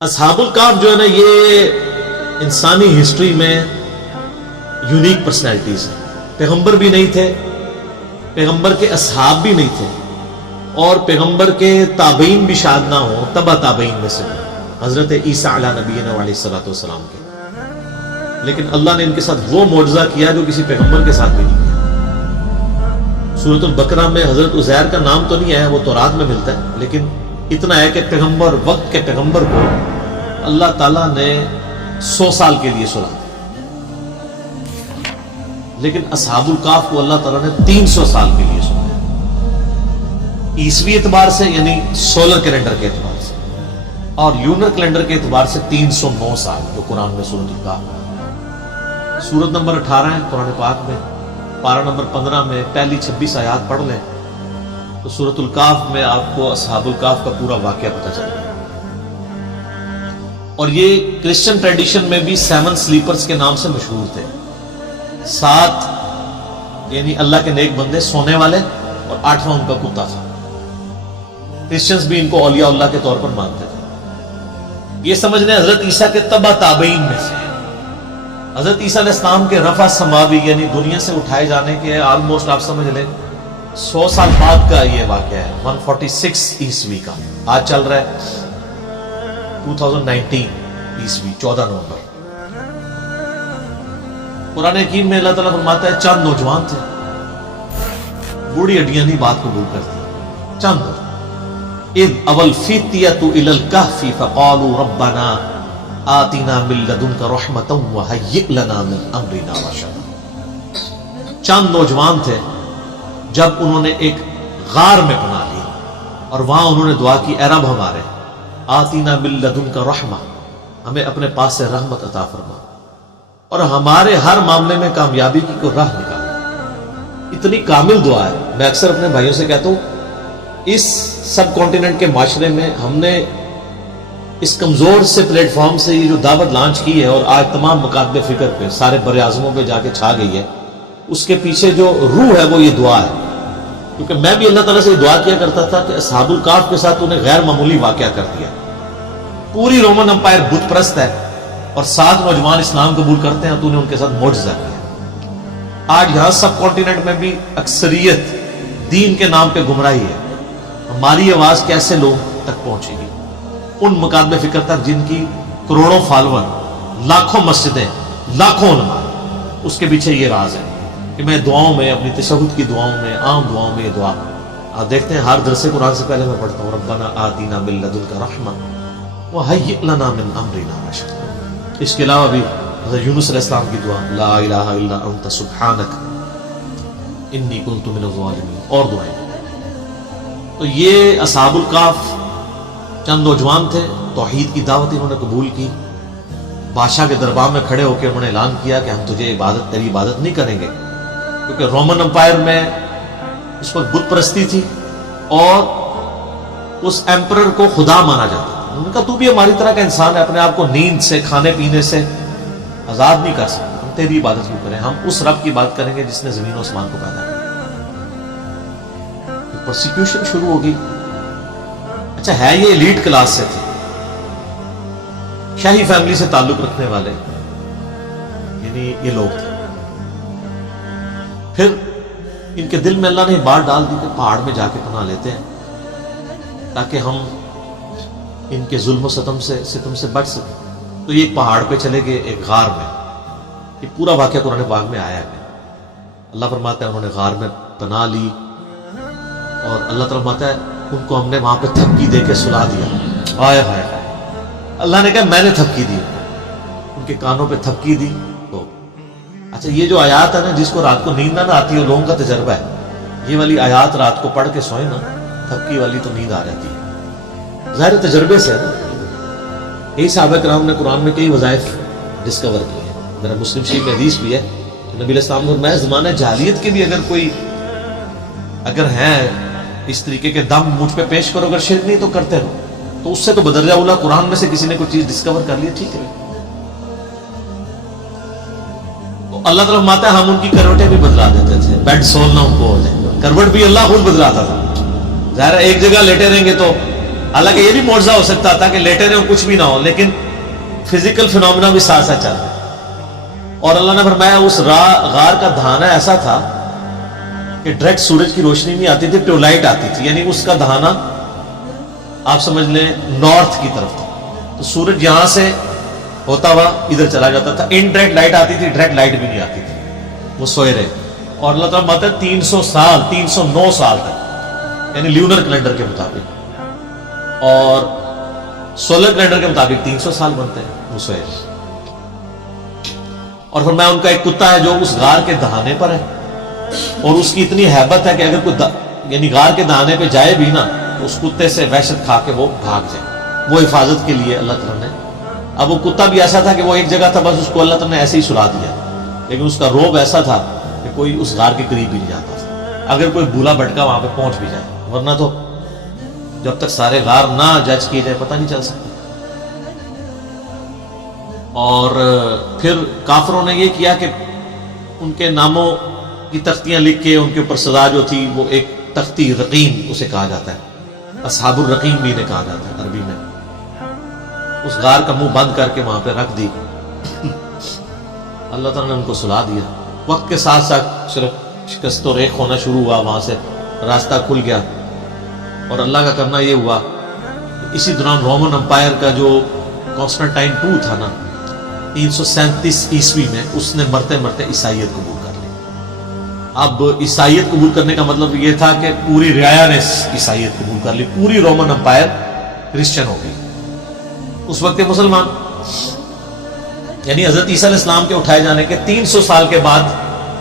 اصحاب الکہف جو ہے نا، یہ انسانی ہسٹری میں یونیک پرسنالٹیز ہیں. پیغمبر بھی نہیں تھے، پیغمبر کے اصحاب بھی نہیں تھے، اور پیغمبر کے تابعین بھی شاید نہ ہوں، تبع تابعین میں سے حضرت عیسیٰ علیہ نبینا علیہ الصلوۃ والسلام کے. لیکن اللہ نے ان کے ساتھ وہ معجزہ کیا جو کسی پیغمبر کے ساتھ بھی نہیں کیا. سورۃ البقرہ میں حضرت عزیر کا نام تو نہیں ہے، وہ تورات میں ملتا ہے، لیکن اتنا ہے کہ پیغمبر، وقت کے پیغمبر کو اللہ تعالیٰ نے 100 سال کے لیے سنا دیا. لیکن اصحاب الکہف کو اللہ تعالیٰ نے 300 سال کے لیے سنا. عیسوی اعتبار سے یعنی سولر کیلنڈر کے اعتبار سے، اور لونر کیلنڈر کے اعتبار سے 309 سال جو قرآن میں سورۃ الکہف. سورت نمبر 18 ہے قرآن پاک میں، پارہ نمبر 15 میں پہلی 26 آیات پڑھ لیں تو سورۃ الکہف میں آپ کو اصحاب الکہف کا پورا واقعہ پتہ چلے گا. اور یہ کرسچن ٹریڈیشن میں بھی 7 سلیپرز کے نام سے مشہور تھے. 7 یعنی اللہ کے نیک بندے سونے والے، اور 8واں ان کا کتا تھا. کرسچنز بھی ان کو اولیاء اللہ کے طور پر مانتے تھے. یہ سمجھ لیں حضرت عیسیٰ کے تبع تابعین میں سے. حضرت عیسیٰ علیہ السلام کے رفع سماوی یعنی دنیا سے اٹھائے جانے کے آلموسٹ آپ سمجھ لیں 100 سال بعد کا یہ واقعہ ہے. 146 عیسوی کا، آج چل رہا ہے 2019 عیسوی 14 نومبر. قرآن حکیم میں اللہ تعالیٰ فرماتا ہے چند نوجوان تھے، بوڑھی ہڈیاں نہیں بات قبول کرتی. چند اذ اول فتیۃ الی الکہف فقالوا ربنا آتنا من لدنک رحمۃ وہیئ لنا من امرنا رشدا. چند نوجوان تھے جب انہوں نے ایک غار میں پناہ لی اور وہاں انہوں نے دعا کی، اے رب ہمارے آتنا من لدنک رحمہ، ہمیں اپنے پاس سے رحمت عطا فرما اور ہمارے ہر معاملے میں کامیابی کی کوئی راہ نکال. اتنی کامل دعا ہے. میں اکثر اپنے بھائیوں سے کہتا ہوں اس سب کانٹیننٹ کے معاشرے میں ہم نے اس کمزور سے پلیٹ فارم سے یہ جو دعوت لانچ کی ہے اور آج تمام مکاتب فکر پہ سارے بر اعظموں پہ جا کے چھا گئی ہے، اس کے پیچھے جو روح ہے وہ یہ دعا ہے. کیونکہ میں بھی اللہ تعالیٰ سے یہ دعا کیا کرتا تھا کہ اصحاب الکہف کے ساتھ انہیں غیر معمولی واقعہ کر دیا. پوری رومن امپائر بت پرست ہے اور 7 نوجوان اسلام قبول کرتے ہیں، تو انہیں ان کے ساتھ معجزہ کیا. آج یہاں سب کانٹیننٹ میں بھی اکثریت دین کے نام پہ گمراہی ہے. ہماری آواز کیسے لوگ تک پہنچے گی؟ ان مکاتب فکر تک جن کی کروڑوں فالوور، لاکھوں مسجدیں، لاکھوں علماء. اس کے پیچھے یہ راز ہے کہ میں دعاؤں میں، اپنی تشہد کی دعاؤں میں، عام دعاؤں میں یہ دعا آپ دیکھتے ہیں ہر درس قرآن سے پہلے میں پڑھتا ہوں ربنا آتنا من لدنک رحمہ وہیئ لنا من امرنا رشدا. اس کے علاوہ بھی حضرت یونس علیہ السلام کی دعا لا الہ الا انت سبحانک انی کنت من الظالمین، اور دعائیں. تو یہ اصحاب الکہف چند نوجوان تھے، توحید کی دعوت انہوں نے قبول کی. بادشاہ کے دربار میں کھڑے ہو کے انہوں نے اعلان کیا کہ ہم تیری عبادت نہیں کریں گے، کیونکہ رومن امپائر میں اس وقت بت پرستی تھی اور اس ایمپرر کو خدا مانا جاتا تھا. انہوں نے کہا تو بھی ہماری طرح کا انسان ہے، اپنے آپ کو نیند سے، کھانے پینے سے آزاد نہیں کر سکتے، ہم تیری عبادت کیوں کریں؟ ہم اس رب کی بات کریں گے جس نے زمین و آسمان کو پیدا کیا. پرسیکیوشن شروع ہوگی. اچھا ہے یہ ایلیٹ کلاس سے تھے، شاہی فیملی سے تعلق رکھنے والے، یعنی یہ لوگ تھے. پھر ان کے دل میں اللہ نے بات ڈال دی کہ پہاڑ میں جا کے پناہ لیتے ہیں تاکہ ہم ان کے ظلم و ستم سے بچ سکیں. تو یہ ایک پہاڑ پہ چلے گئے، ایک غار میں. یہ پورا واقعہ قرآن پاک میں آیا ہے. اللہ فرماتا ہے انہوں نے غار میں پناہ لی اور اللہ تعالیٰ فرماتا ہے ان کو ہم نے وہاں پہ تھپکی دے کے سلا دیا. آئے ہائے ہائے، اللہ نے کہا میں نے تھپکی دی، ان کے کانوں پہ تھپکی دی. تو اچھا یہ جو آیات ہے نا، جس کو رات کو نیند نہ آتی ہے لوگوں کا تجربہ ہے، یہ والی آیات رات کو پڑھ کے سوئے نا، تھپکی والی تو نیند آ جاتی ہے. ظاہر تجربے سے ہے نا. یہی صحابہ کرام نے قرآن میں کئی وظائف ڈسکور کیے ہیں. میرا مسلم شریف میں حدیث بھی ہے کہ نبی علیہ السلام نے فرمایا زمانہ جاہلیت کے بھی اگر ہیں اس طریقے کے دم مجھ پہ پیش کرو، اگر شرک نہیں تو کرتے رہو. تو اس سے تو بدرجہ اولا قرآن میں سے کسی نے کوئی چیز ڈسکور کر لی، ٹھیک ہے. تو اللہ تعالیٰ فرماتا ہے ہم ان کی کروٹیں بھی بدلا دیتے تھے، بیڈ سول نہ ان کو ہو جائے. کروٹ بھی اللہ خود بدلاتا تھا. ظاہر ہے ایک جگہ لیٹے رہیں گے تو حالانکہ یہ بھی معجزہ ہو سکتا تھا کہ لیٹے رہے اور کچھ بھی نہ ہو، لیکن فزیکل فینومینا بھی ساتھ ساتھ چل رہا ہے۔ اور اللہ نے فرمایا اس غار کا دہانہ ایسا تھا کہ ڈائریکٹ سورج کی روشنی نہیں آتی تھی، ٹیوب لائٹ آتی تھی، یعنی اس کا دہانہ آپ سمجھ لیں نارتھ کی طرف تھا، تو سورج یہاں سے ہوتا ہوا ادھر چلا جاتا تھا، انڈائریکٹ لائٹ آتی تھی، ڈائریکٹ لائٹ بھی نہیں آتی تھی، وہ سوئے رہے۔ اور اللہ تعالیٰ ماتا 300 سال 309 سال تک، یعنی لیونر کیلنڈر کے مطابق، اور سولر کیلنڈر کے مطابق 300 سال بنتے ہیں، وہ سوئے رہے۔ اور فرمایا ان کا ایک کتا ہے جو اس غار کے دہانے پر ہے، اور اس کی اتنی ہیبت ہے کہ اگر کوئی یعنی غار کے دہانے پہ جائے بھی نا تو اس کتے سے وحشت کھا کے وہ بھاگ جائے، وہ حفاظت کے لیے اللہ تعالیٰ نے۔ اب وہ کتا بھی ایسا تھا کہ وہ ایک جگہ تھا، بس اس کو اللہ تعالیٰ نے ایسے ہی سلا دیا، لیکن اس کا روب ایسا تھا کہ کوئی اس غار کے قریب بھی نہیں جاتا تھا، اگر کوئی بھولا بھٹکا وہاں پہ پہنچ بھی جائے، ورنہ تو جب تک سارے غار نہ جج کیے جائے پتہ نہیں چل سکتا۔ اور پھر کافروں نے یہ کیا کہ ان کے ناموں کی تختیاں لکھ کے ان کے اوپر سزا جو تھی وہ ایک تختی رقیم اسے کہا جاتا ہے، اصحاب الرقیم بھی انہیں کہا جاتا ہے عربی میں، اس غار کا منہ بند کر کے وہاں پہ رکھ دی۔ اللہ تعالیٰ نے ان کو سلا دیا، وقت کے ساتھ ساتھ صرف شکست و ریخ ہونا شروع ہوا، وہاں سے راستہ کھل گیا۔ اور اللہ کا کرنا یہ ہوا اسی دوران رومن امپائر کا جو کانسٹنٹائن II تھا نا 337 عیسوی میں، اس نے مرتے مرتے عیسائیت قبول کر لی۔ اب عیسائیت قبول کرنے کا مطلب یہ تھا کہ پوری رعایا نے عیسائیت قبول کر لی، پوری رومن امپائر کرسچن ہو گئی اس وقت مسلمان۔ یعنی حضرت عیسیٰ علیہ السلام کے اٹھائے جانے کے 300 سال کے بعد،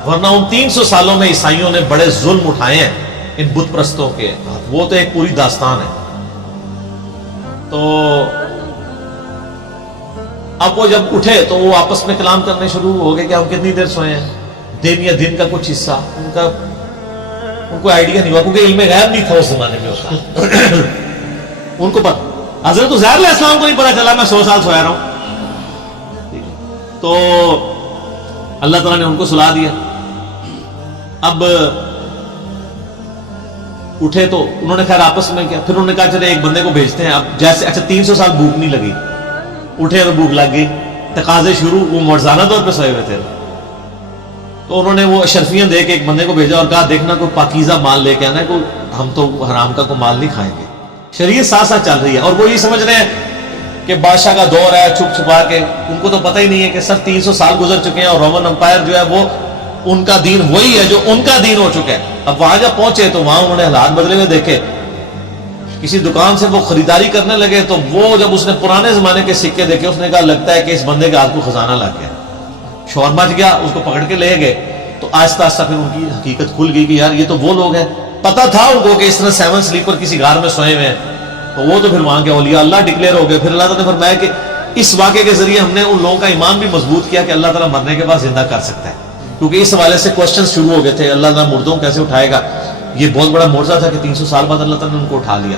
ورنہ ان 300 سالوں میں عیسائیوں نے بڑے ظلم اٹھائے ہیں ان بت پرستوں کے ہاتھ، وہ تو ایک پوری داستان ہے۔ تو اب وہ جب اٹھے تو وہ آپس میں کلام کرنے شروع ہو گئے کہ ہم کتنی دیر سوئے ہیں، دن یا دن کا کچھ حصہ، ان کو آئیڈیا نہیں ہوا، کیونکہ علم غیب نہیں تھا اس زمانے میں ہوتا ان کو پتہ، حضرت عزیر علیہ السلام کو نہیں پتا چلا میں 100 سال سویا رہا ہوں۔ تو اللہ تعالیٰ نے ان کو سلا دیا۔ اب اٹھے تو انہوں نے خیر آپس میں کیا، پھر انہوں نے کہا چلے ایک بندے کو بھیجتے ہیں۔ اب جیسے اچھا 300 سال بھوک نہیں لگی، اٹھے تو بھوک لگ گئی، تقاضے شروع، وہ مرزانہ طور پہ سوئے ہوئے تھے، تو انہوں نے وہ اشرفیاں دے کے ایک بندے کو بھیجا اور کہا دیکھنا کوئی پاکیزہ مال لے کے آنا ہے، کوئی ہم تو حرام کا کوئی مال نہیں کھائیں گے۔ شریعت ساتھ ساتھ چل رہی ہے، اور وہ یہ سمجھ رہے ہیں کہ بادشاہ کا دور ہے، چھپ چھپا کے، ان کو تو پتہ ہی نہیں ہے کہ سر 300 سال گزر چکے ہیں اور رومن امپائر جو ہے وہ ان کا دین وہی ہے جو ان کا دین ہو چکا ہے۔ اب وہاں جب پہنچے تو وہاں انہوں نے حالات بدلے ہوئے دیکھے، کسی دکان سے وہ خریداری کرنے لگے تو وہ جب اس نے پرانے زمانے کے سکے دیکھے اس نے کہا لگتا ہے کہ اس بندے کے ہاتھ کو خزانہ لگ گیا، شور مچ گیا، اس کو پکڑ کے لے گئے۔ تو آہستہ آہستہ پھر ان کی حقیقت کھل گئی کہ یار یہ تو وہ لوگ ہیں، پتہ تھا ان کو کہ اس طرح 7 سلیپر کسی غار میں سوئے ہوئے ہیں، تو وہ تو پھر وہاں کے اولیاء اللہ ڈکلیئر ہو گئے۔ پھر اللہ تعالیٰ نے فرمایا کہ اس واقعے کے ذریعے ہم نے ان لوگوں کا ایمان بھی مضبوط کیا کہ اللہ تعالیٰ مرنے کے بعد زندہ کر سکتا ہے، کیونکہ اس حوالے سے کوشچن شروع ہو گئے تھے، اللہ تعالیٰ مردوں کیسے اٹھائے گا، یہ بہت بڑا معجزہ تھا کہ 300 سال بعد اللہ تعالیٰ نے ان کو اٹھا لیا۔